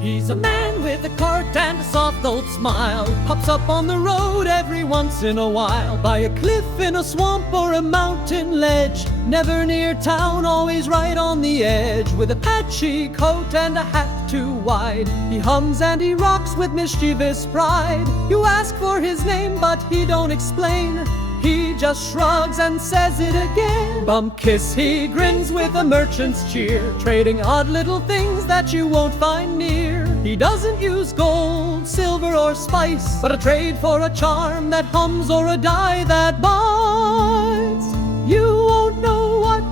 He's a man with a cart and a soft old smile. Pops up on the road every once in a while, by a cliff, in a swamp, or a mountain ledge. Never near town, always right on the edge, with a patchy coat and a hat too wide. He hums and he rocks with mischievous pride. You ask for his name, but he don't explain. He just shrugs and says it again. Bumpkiss, he grins with a merchant's cheer, trading odd little things that you won't find near. He doesn't use gold, silver, or spice, but a trade for a charm that hums or a die that bites. You won't know what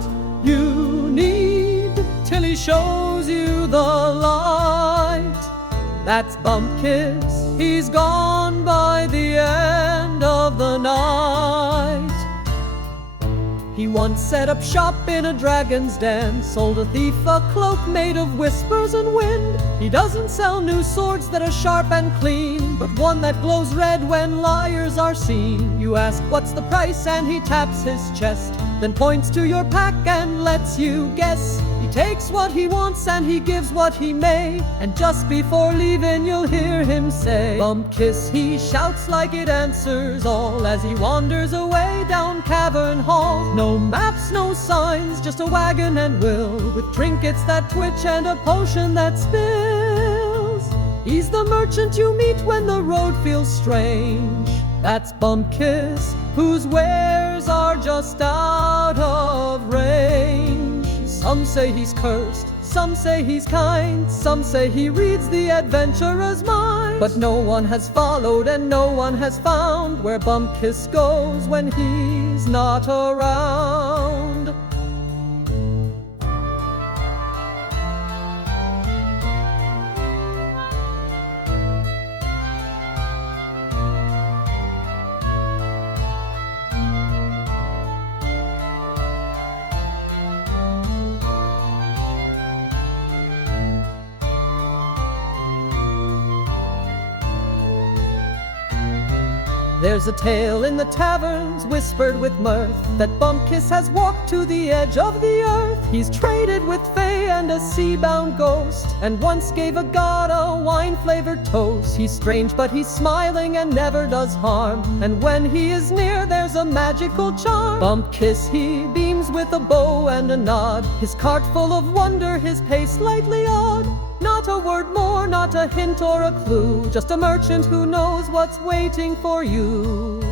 you need till he shows you the light. That's Bumpkiss, he's gone by the end of the night. He once set up shop in a dragon's den, sold a thief a cloak made of whispers and wind. He doesn't sell new swords that are sharp and clean, but one that glows red when liars are seen. You ask what's the price and he taps his chest, then points to your pack and lets you guess. He takes what he wants and he gives what he may, and just before leaving you'll hear him say, Bumpkiss, he shouts like it answers all, as he wanders away down cavern hall. No maps, no signs, just a wagon and wheel, with trinkets that twitch and a potion that spills. He's the merchant you meet when the road feels strange. That's Bumpkiss, whose wares are just out of range. Some say he's cursed, some say he's kind, some say he reads the adventurer's mind. But no one has followed and no one has found where Bumpkiss goes when he's not around. There's a tale in the taverns, whispered with mirth, that Bumpkiss has walked to the edge of the earth. He's traded with fae and a sea-bound ghost, and once gave a god a wine-flavored toast. He's strange but he's smiling and never does harm, and when he is near there's a magical charm. Bumpkiss, he beams with a bow and a nod, his cart full of wonder, his pace slightly odd. Not a word more, not a hint or a clue, just a merchant who knows what's waiting for you.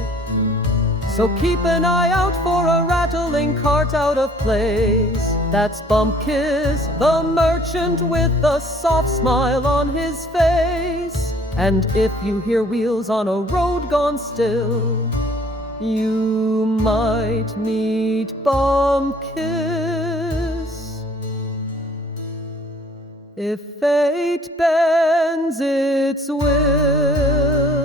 So keep an eye out for a rattling cart out of place. That's Bumpkiss, the merchant, with a soft smile on his face. And if you hear wheels on a road gone still, you might meet Bumpkiss. If fate bends its will.